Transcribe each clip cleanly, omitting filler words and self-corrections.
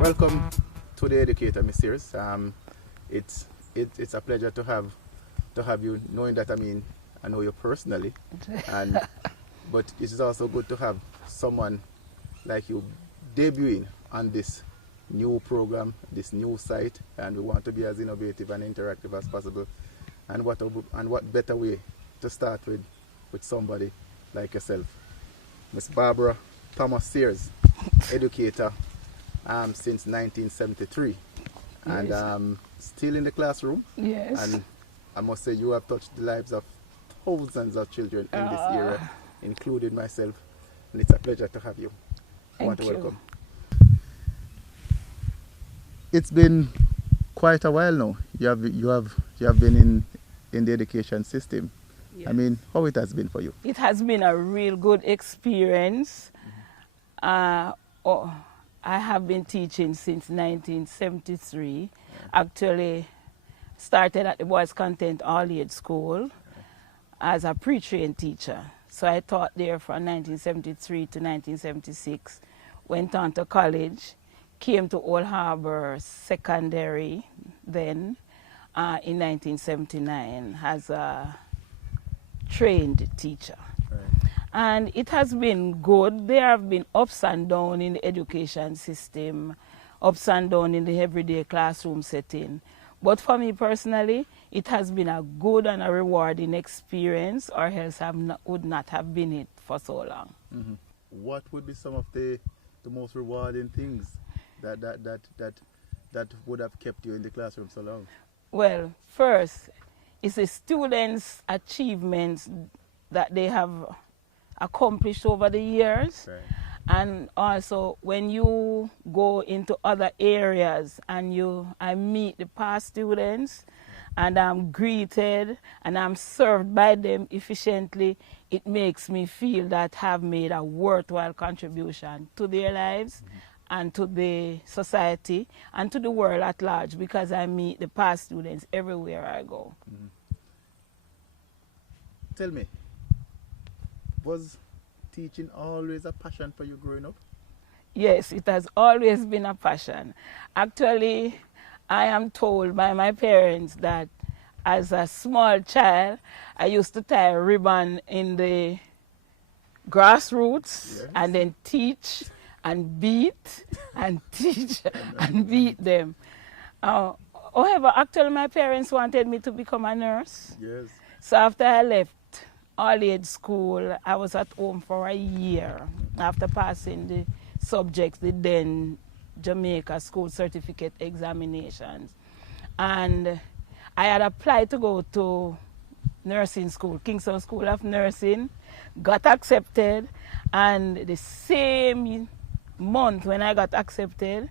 Welcome to the Educator, Miss Sears. It's a pleasure to have you, knowing that I know you personally, but it is also good to have someone like you debuting on this new program, this new site, and we want to be as innovative and interactive as possible. And what better way to start with somebody like yourself, Miss Barbara Thomas Sears, Educator. Since 1973, and Yes. Still in the classroom. Yes. And I must say you have touched the lives of thousands of children in this era, including myself, and it's a pleasure to have you. I want to welcome. It's been quite a while now. You have been in the education system. Yes. I mean, how it has been for you? It has been a real good experience. I have been teaching since 1973. Actually started at the Boys Content All-Age School as a pre-trained teacher. So I taught there from 1973 to 1976. Went on to college, came to Old Harbour Secondary then in 1979 as a trained teacher. And it has been good. There have been ups and downs in the education system, ups and downs in the everyday classroom setting. But for me personally, it has been a good and a rewarding experience, or else would not have been it for so long. Mm-hmm. What would be some of the most rewarding things that would have kept you in the classroom so long? Well, first, it's the students' achievements that they have accomplished over the years. Right. And also when you go into other areas and I meet the past students and I'm greeted and I'm served by them efficiently, it makes me feel that I've made a worthwhile contribution to their lives and to the society and to the world at large, because I meet the past students everywhere I go. Tell me, was teaching always a passion for you growing up? Yes, it has always been a passion. Actually, I am told by my parents that as a small child, I used to tie a ribbon in the grassroots. Yes. And then teach and beat and teach and beat them. However, actually my parents wanted me to become a nurse. Yes. So after I left all-age school, I was at home for a year after passing the subjects, the then Jamaica school certificate examinations. And I had applied to go to nursing school, Kingston School of Nursing, got accepted, and the same month when I got accepted,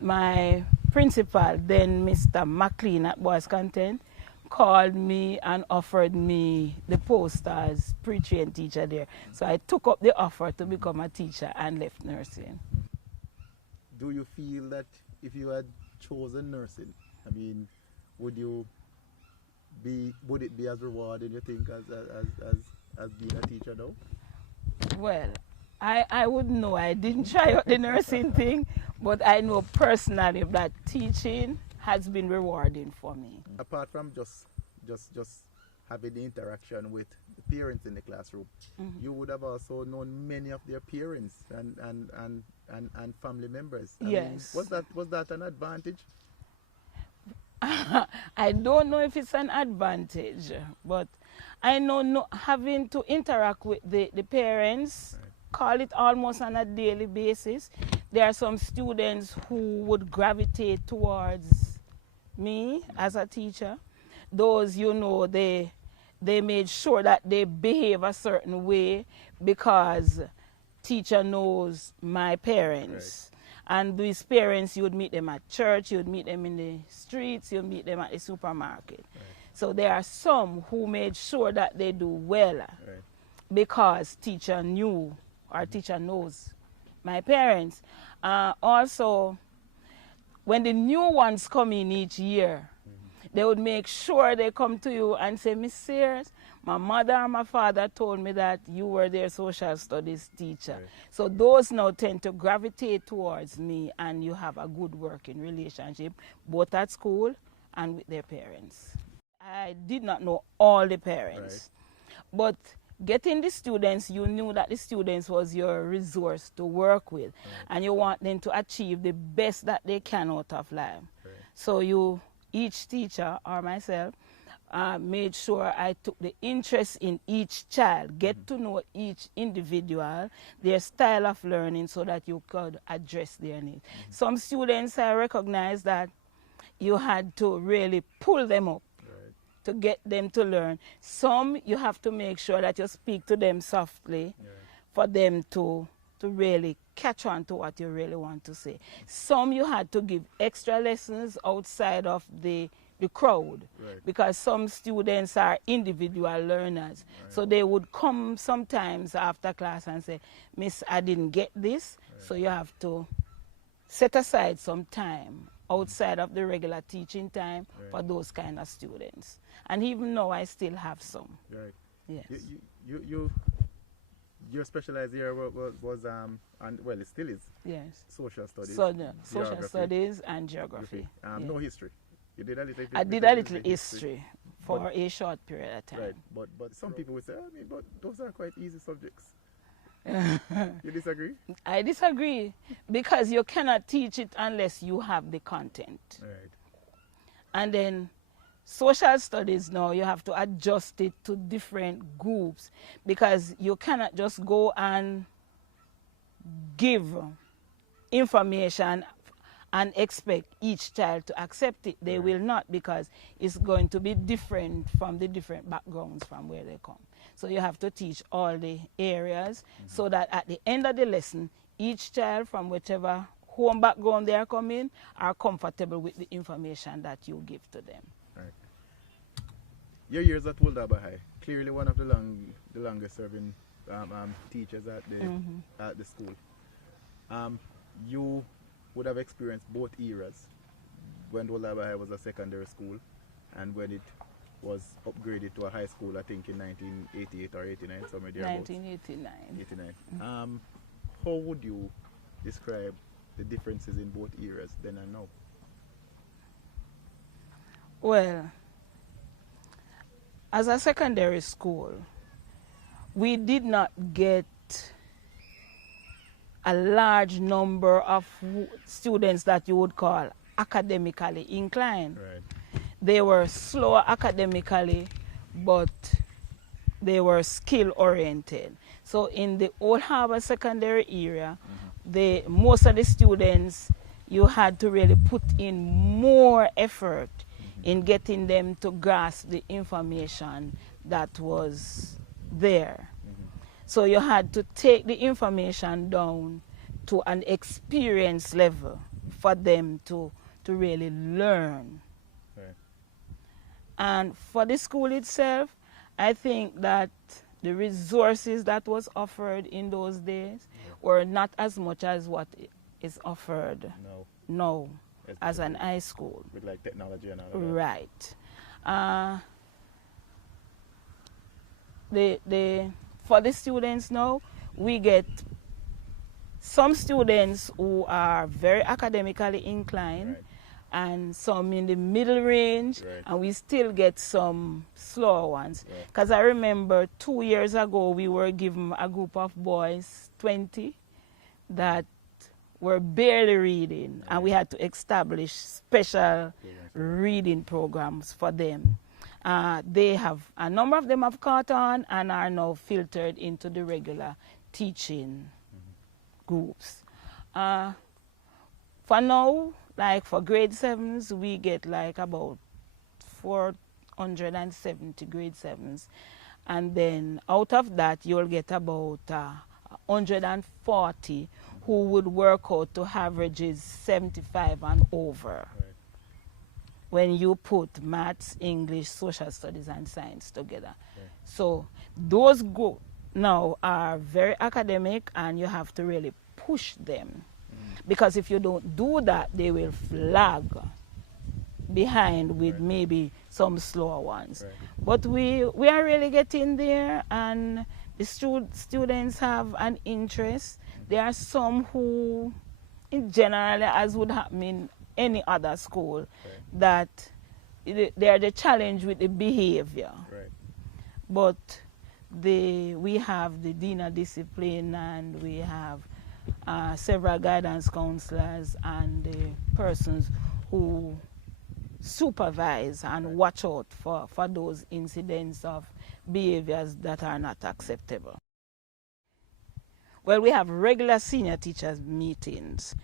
my principal, then Mr. McLean at Boys Content, called me and offered me the post as pre-trained teacher there. So I took up the offer to become a teacher and left nursing. Do you feel that if you had chosen nursing, would it be as rewarding, you think, as being a teacher now? Well, I wouldn't know. I didn't try out the nursing thing, but I know personally that teaching has been rewarding for me. Apart from just having the interaction with the parents in the classroom, you would have also known many of their parents and family members. Yes. Was that an advantage? I don't know if it's an advantage, but I know having to interact with the parents, right, call it almost on a daily basis. There are some students who would gravitate towards me as a teacher. Those, they they made sure that they behave a certain way because teacher knows my parents. And these parents, you would meet them at church, you would meet them in the streets, you would meet them at the supermarket. So there are some who made sure that they do well because teacher knew or teacher knows my parents. Also, when the new ones come in each year, they would make sure they come to you and say, Miss Sears, my mother and my father told me that you were their social studies teacher. So those now tend to gravitate towards me, and you have a good working relationship, both at school and with their parents. I did not know all the parents, but getting the students, you knew that the students was your resource to work with, and you want them to achieve the best that they can out of life. So each teacher or myself made sure I took the interest in each child, get to know each individual, their style of learning, so that you could address their needs. Some students, I recognize that you had to really pull them up to get them to learn. Some you have to make sure that you speak to them softly for them to really catch on to what you really want to say. Some you had to give extra lessons outside of the crowd, because some students are individual learners. So they would come sometimes after class and say, Miss, I didn't get this, so you have to set aside some time outside of the regular teaching time for those kind of students. And even now I still have some. Yes. Your specialized area was and well, it still is. Yes. Social studies. Social studies and geography. No history. You did a little. I did a little history for a short period of time. But some people would say, but those are quite easy subjects. You disagree? I disagree, because you cannot teach it unless you have the content. And then social studies now, you have to adjust it to different groups, because you cannot just go and give information and expect each child to accept it. They will not, because it's going to be different from the different backgrounds from where they come. So you have to teach all the areas so that at the end of the lesson, each child from whichever home background they are coming are comfortable with the information that you give to them. Your years at Harbour High, clearly one of the longest serving teachers at the school. You would have experienced both eras, when Harbour High was a secondary school and when it was upgraded to a high school, I think in 1988 or 89, somewhere thereabouts. 1989. How would you describe the differences in both eras, then and now? Well, as a secondary school, we did not get a large number of students that you would call academically inclined. They were slower academically, but they were skill oriented. So in the Old Harbour secondary area, most of the students, you had to really put in more effort in getting them to grasp the information that was there. So you had to take the information down to an experience level for them to really learn. And for the school itself, I think that the resources that was offered in those days were not as much as what is offered now as an high school. With like technology and all of that. For the students now, we get some students who are very academically inclined, and some in the middle range, and we still get some slower ones. Because I remember 2 years ago, we were given a group of boys, 20, that were barely reading, and we had to establish special reading programs for them. A number of them have caught on and are now filtered into the regular teaching groups. For now, like for grade 7s, we get like about 400 170 grade 7s. And then out of that, you'll get about 140 who would work out to averages 75 and over. Right. When you put maths, English, social studies, and science together. Right. So those now are very academic, and you have to really push them. Because if you don't do that, they will flag behind with Right. maybe some slower ones. Right. But we are really getting there, and the students have an interest. There are some who, in general, as would happen in any other school, that they are the challenge with the behavior. Right. But we have the dean of discipline, and we have several guidance counselors and the persons who supervise and watch out for those incidents of behaviors that are not acceptable. Well, we have regular senior teachers meetings,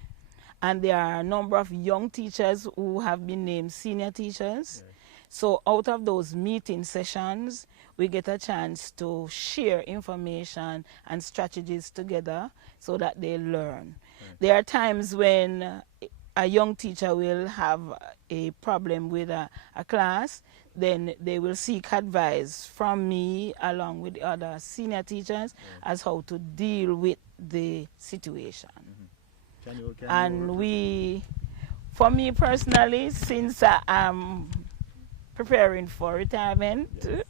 and there are a number of young teachers who have been named senior teachers. Right. So out of those meeting sessions, we get a chance to share information and strategies together so that they learn. Right. There are times when a young teacher will have a problem with a class, then they will seek advice from me along with the other senior teachers as how to deal with the situation. And for me personally, since I am preparing for retirement, yes,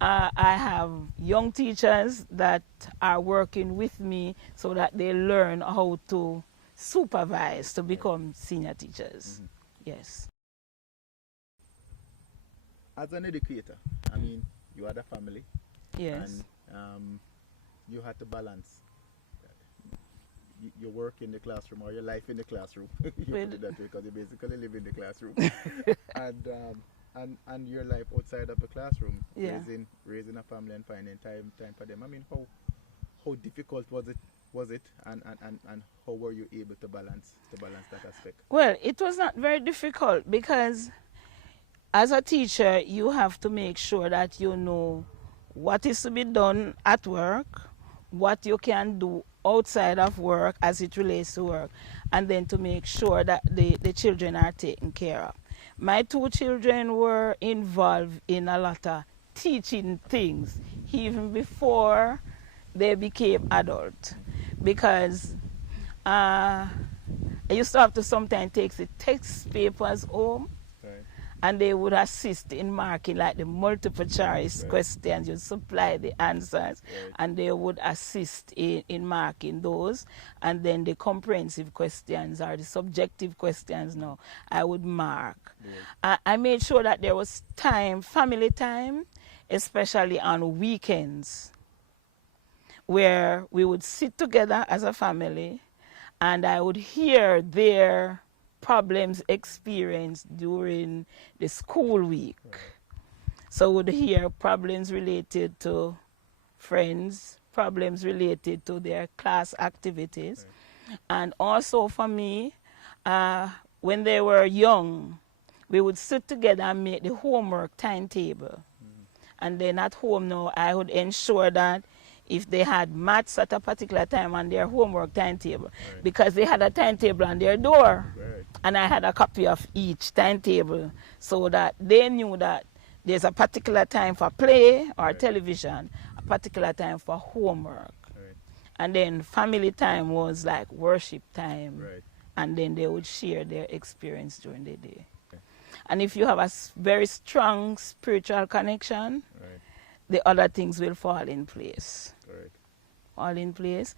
I have young teachers that are working with me so that they learn how to supervise to become senior teachers. Yes. As an educator, I mean, you had a family. Yes. And you had to balance your work in the classroom or your life in the classroom. You put it that way, because you basically live in the classroom. and your life outside of the classroom, Yeah. raising a family and finding time for them. I mean, how difficult was it, and how were you able to balance that aspect? Well, it was not very difficult, because as a teacher, you have to make sure that you know what is to be done at work, what you can do outside of work as it relates to work, and then to make sure that the children are taken care of. My two children were involved in a lot of teaching things even before they became adult, because I used to have to sometimes take the text papers home, Right. and they would assist in marking like the multiple choice Right. questions. You supply the answers, Right. and they would assist in marking those. And then the comprehensive questions or the subjective questions now, I would mark. Right. I made sure that there was time, family time, especially on weekends, where we would sit together as a family, and I would hear their problems experienced during the school week. Right. So we would hear problems related to friends, problems related to their class activities. Right. And also for me, when they were young, we would sit together and make the homework timetable. And then at home now, I would ensure that if they had maths at a particular time on their homework timetable, Right. because they had a timetable on their door, Right. and I had a copy of each timetable, so that they knew that there's a particular time for play or Right. television, a particular time for homework. Right. And then family time was like worship time. Right. And then they would share their experience during the day. Okay. And if you have a very strong spiritual connection, Right. the other things will fall in place. Right. All in place.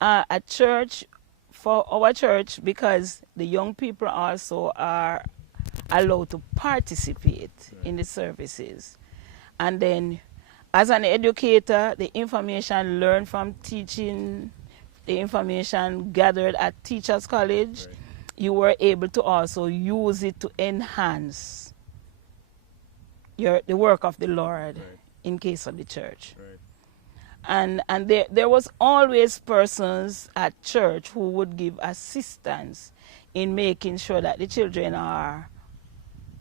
At church, for our church, because the young people also are allowed to participate in the services. And then as an educator, the information learned from teaching, the information gathered at Teachers College, Right. you were able to also use it to enhance the work of the Lord, Right. in case of the church. Right. And there was always persons at church who would give assistance in making sure that the children are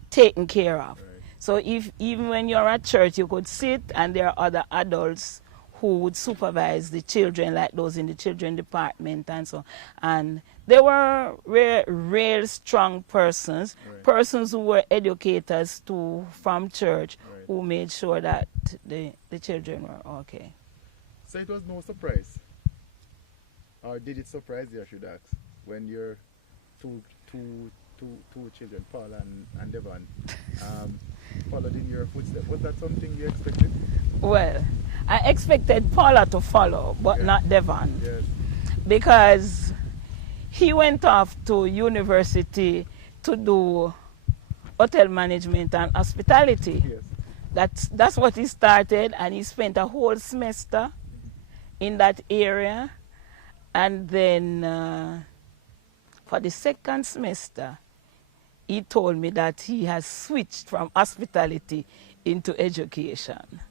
taken care of. Right. So if even when you're at church, you could sit and there are other adults who would supervise the children, like those in the children department and so on. And they were real strong persons, persons who were educators too from church, who made sure that the children were okay. So it was no surprise, or did it surprise you, I should ask, when your two children, Paul and Devon, followed in your footsteps? Was that something you expected? Well, I expected Paula to follow, but not Devon. Yes. Because he went off to university to do hotel management and hospitality. Yes. That's what he started, and he spent a whole semester in that area. And then for the second semester, he told me that he has switched from hospitality into education.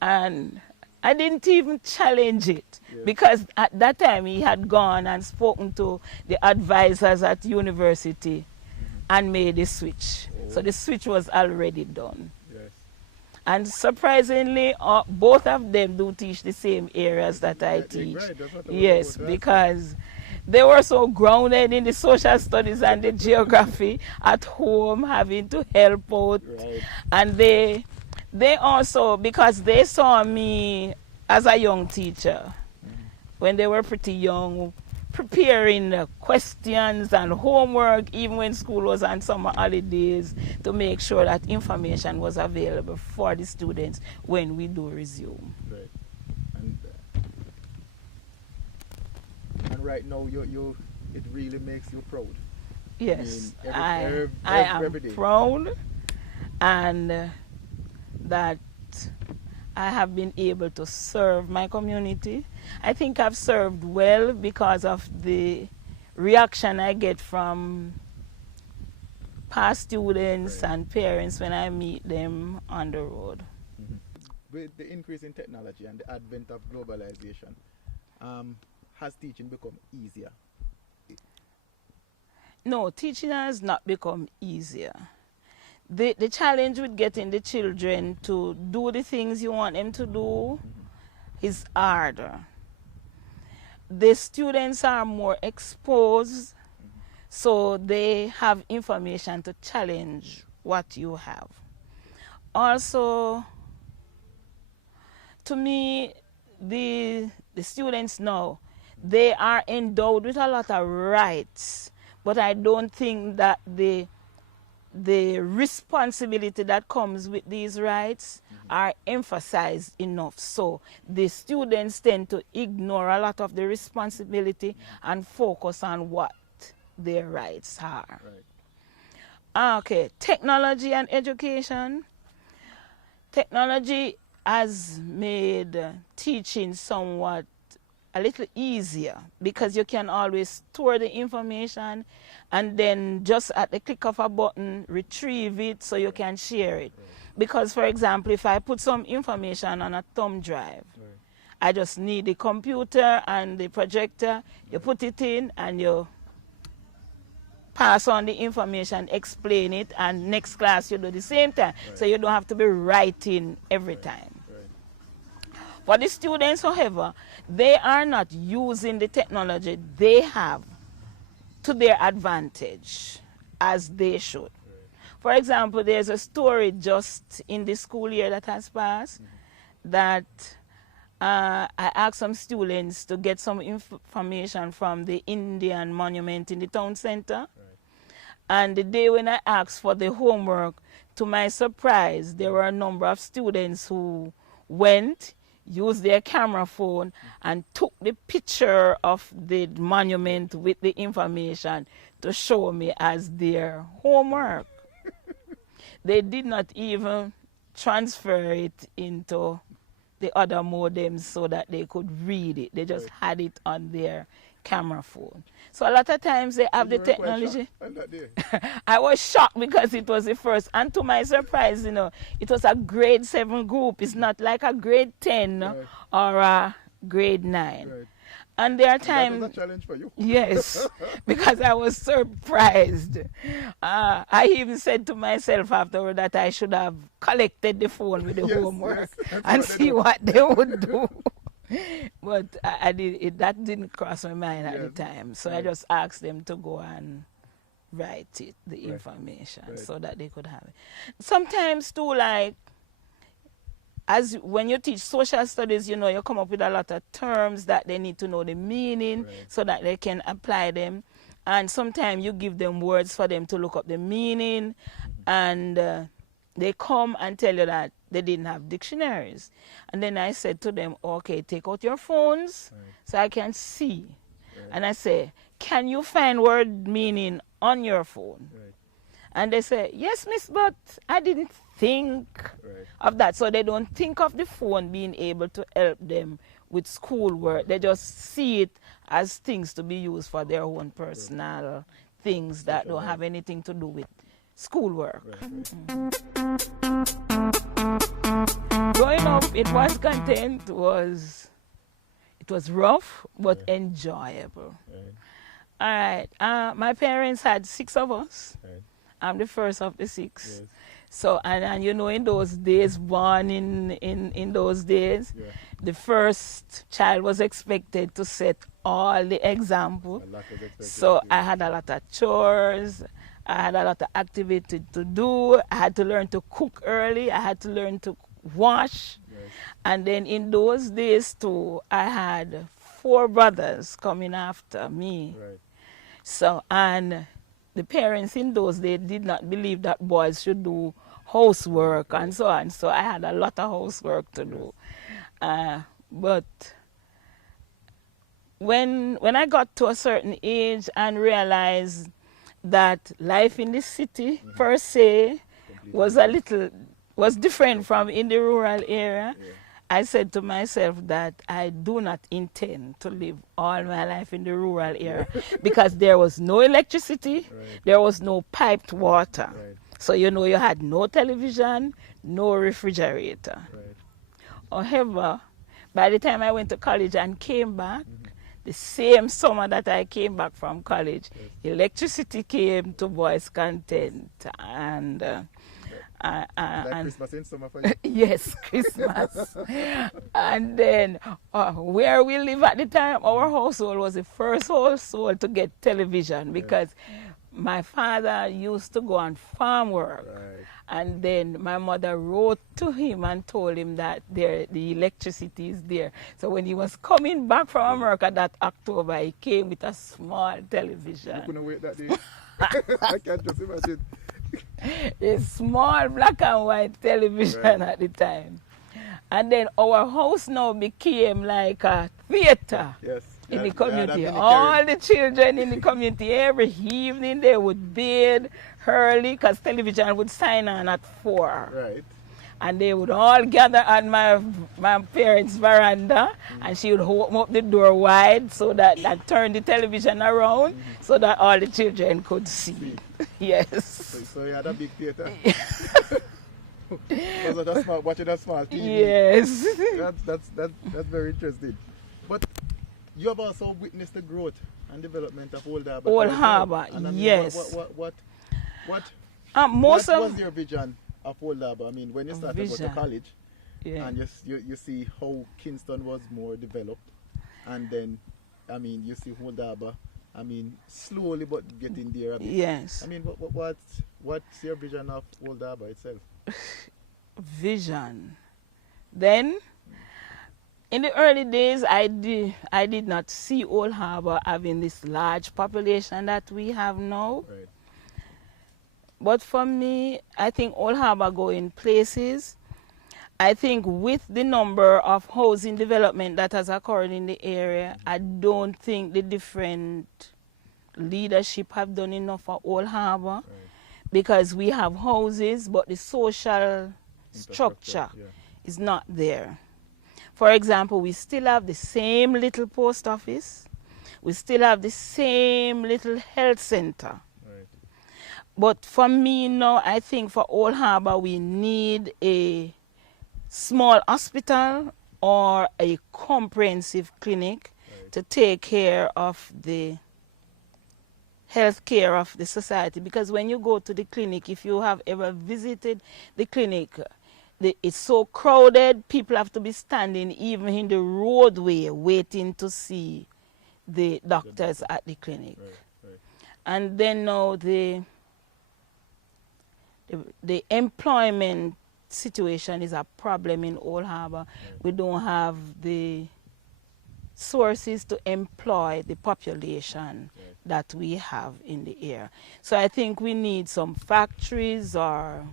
And I didn't even challenge it, because at that time he had gone and spoken to the advisors at university and made the switch. So the switch was already done. Yes. And surprisingly, both of them do teach the same areas that I teach. Right. That's what I Yes, was because they were so grounded in the social studies and the geography at home, having to help out. Right. And they also, because they saw me as a young teacher, when they were pretty young, preparing questions and homework, even when school was on summer holidays, to make sure that information was available for the students when we do resume. Right. And right now, it really makes you proud. Yes, I every am day. proud, and that I have been able to serve my community. I think I've served well because of the reaction I get from past students and parents when I meet them on the road. With the increase in technology and the advent of globalization, has teaching become easier? No, teaching has not become easier. The challenge with getting the children to do the things you want them to do is harder. The students are more exposed, so they have information to challenge what you have. Also, to me, the students now, they are endowed with a lot of rights, but I don't think that the responsibility that comes with these rights are emphasized enough. So the students tend to ignore a lot of the responsibility and focus on what their rights are. Right. Okay, technology and education. Technology has made teaching somewhat a little easier, because you can always store the information and then just at the click of a button retrieve it so you can share it. Because, for example, if I put some information on a thumb drive, I just need the computer and the projector, you put it in and you pass on the information, explain it, and next class you do the same time. So you don't have to be writing every time. For the students, however, they are not using the technology they have to their advantage as they should. For example, there's a story just in the school year that has passed that I asked some students to get some information from the Indian monument in the town center. And the day when I asked for the homework, to my surprise, there were a number of students who went, used their camera phone and took the picture of the monument with the information to show me as their homework. They did not even transfer it into the other modems so that they could read it. They just had it on their camera phone. So a lot of times they have the technology. I was shocked because it was the first. And to my surprise, you know, it was a grade 7 group. It's not like a grade 10 or a grade 9. Right. And there are That times, was a challenge for you. yes, because I was surprised. I even said to myself afterward that I should have collected the phone with the Yes, homework yes, that's and what they see do. what they would do. But I did it, that didn't cross my mind at the Yes, time. So I right. just asked them to go and write it, the Right, information, right. so that they could have it. Sometimes too, like, as when you teach social studies, you know, you come up with a lot of terms that they need to know the meaning, Right. so that they can apply them. And sometimes you give them words for them to look up the meaning, and they come and tell you that they didn't have dictionaries. And then I said to them, okay, take out your phones Right. so I can see. Right. And I say, can you find word meaning on your phone? Right. And they say, yes, miss, but I didn't think Right. of that. So they don't think of the phone being able to help them with schoolwork. They just see it as things to be used for their own personal things that don't have anything to do with schoolwork. Right. Growing up, it was content, it was rough but enjoyable. Right. All right. My parents had 6 of us. Right. I'm the first of the 6. Yes. So, and you know, in those days, born in those days, Yeah. the first child was expected to set all the example. A lot of expectations. So I had a lot of chores. I had a lot of activity to do. I had to learn to cook early. I had to learn to wash. Yes. And then in those days too, I had 4 brothers coming after me. Right. So, and the parents in those days did not believe that boys should do housework and so on. So I had a lot of housework to do. But when I got to a certain age and realized that life in the city per se was different from in the rural area, Yeah. I said to myself that I do not intend to live all my life in the rural area because there was no electricity, Right. there was no piped water. Right. So, you know, you had no television, no refrigerator. Right. However, by the time I went to college and came back, the same summer that I came back from college, electricity came to Boys Content, and Like Christmas in summer for you. yes, Christmas. And then where we live at the time, our household was the first household to get television because my father used to go on farm work. Right. And then my mother wrote to him and told him that the electricity is there. So when he was coming back from America that October, he came with a small You television. couldn't wait that day. I can't just imagine. A small black and white television Right. at the time. And then our house now became like a theater Yes. in the Yeah, community. that All the children in the community, every evening they would bathe early because television would sign on at 4. Right. And they would all gather on my parents' veranda, and she would open up the door wide so that and turn the television around so that all the children could see. Yes. So you had a big theater. Was it a small, watching a small TV? Yes. That's very interesting. But you have also witnessed the growth and development of Old Harbour. Old Harbour, And I mean, yes. What Most was of your vision of Old Harbour? I mean, when you started to go to Vision. college, yeah. and you see how Kingston was more developed, and then, I mean, you see Old Harbour, I mean, slowly but getting there a bit. Yes. I mean, what's your vision of Old Harbour itself? Vision. Then, in the early days, I did not see Old Harbour having this large population that we have now. Right. But for me, I think Old Harbour going places. I think with the number of housing development that has occurred in the area, I don't think the different leadership have done enough for Old Harbour. Right. Because we have houses, but the social structure Yeah. is not there. For example, we still have the same little post office. We still have the same little health center. Right. But for me now, I think for Old Harbour, we need a small hospital or a comprehensive clinic to take care of the health care of the society. Because when you go to the clinic, if you have ever visited the clinic, it's so crowded, people have to be standing even in the roadway waiting to see the doctors at the clinic. And then now the employment situation is a problem in Old Harbour. We don't have the sources to employ the population that we have in the area. So I think we need some factories or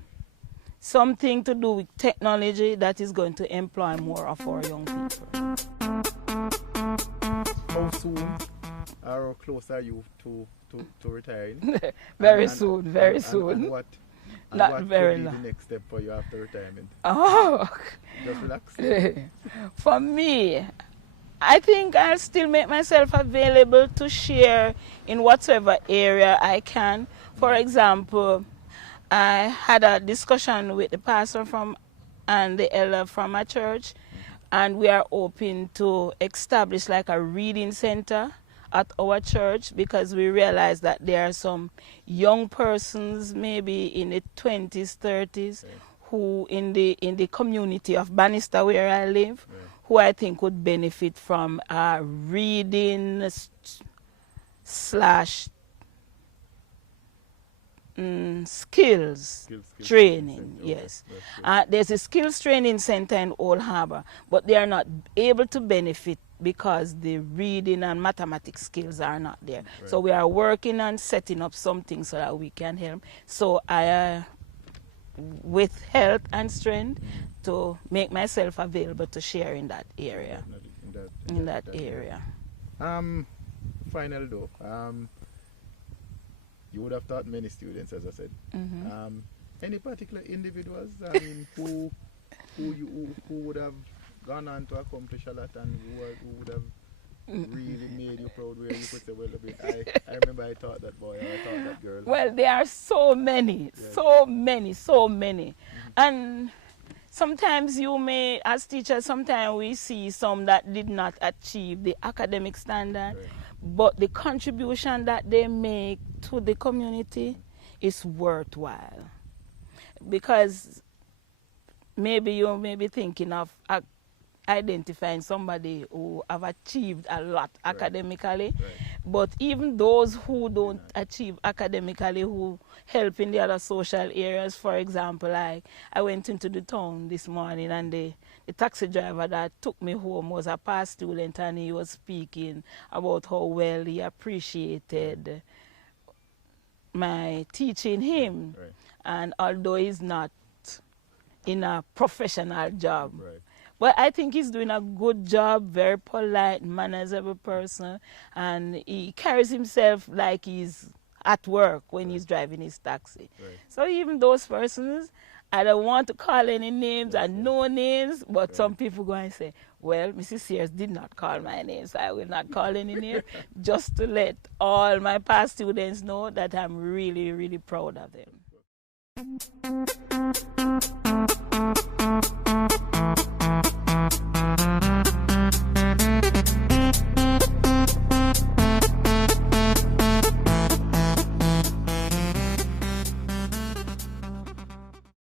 something to do with technology that is going to employ more of our young people. How soon or close are you to retiring? Very soon, very soon. And what Not very could be long. the next step for you after retirement? Oh, Just relax. for me, I think I'll still make myself available to share in whatever area I can. For example, I had a discussion with the pastor and the elder from my church, and we are hoping to establish like a reading center at our church, because we realize that there are some young persons, maybe in the 20s, 30s, who in the community of Bannister where I live, who I think would benefit from reading slash skills training. Yes, there's a skills training center in Old Harbour, but they are not able to benefit because the reading and mathematics skills are not there. So we are working on setting up something so that we can help. So I, with health and strength, to make myself available to share in that area. In that area. Final though. You would have taught many students, as I said. Any particular individuals, I mean, who would have gone on to accomplish a lot, and who would have really made you proud, where you could say, well, I remember I taught that boy, or I taught that girl? Well, there are so many, so many. And sometimes you may, as teachers, sometimes we see some that did not achieve the academic standard, but the contribution that they make to the community is worthwhile. Because maybe you may be thinking of identifying somebody who have achieved a lot academically, but even those who don't achieve academically, who help in the other social areas. For example, like I went into the town this morning, and the taxi driver that took me home was a past student, and he was speaking about how well he appreciated my teaching him. And although he's not in a professional job, but I think he's doing a good job, very polite, manners of a person, and he carries himself like he's at work when he's driving his taxi. So even those persons, I don't want to call any names and no names, but some people go and say, well, Mrs. Sears did not call my name, so I will not call any name, just to let all my past students know that I'm really, really proud of them.